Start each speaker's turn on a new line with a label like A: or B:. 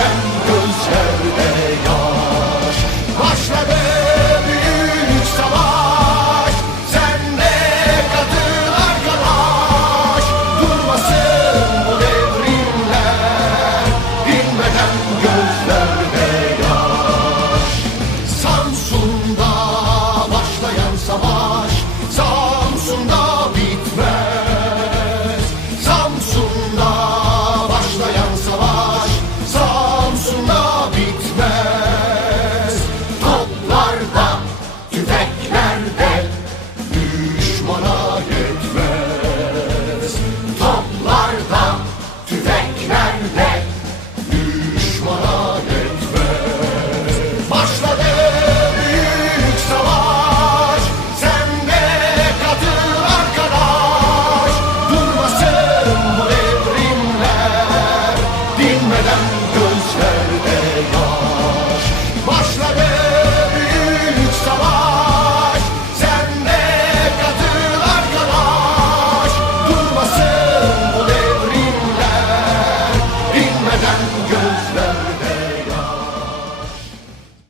A: Dinmeden gözlerde Durmasın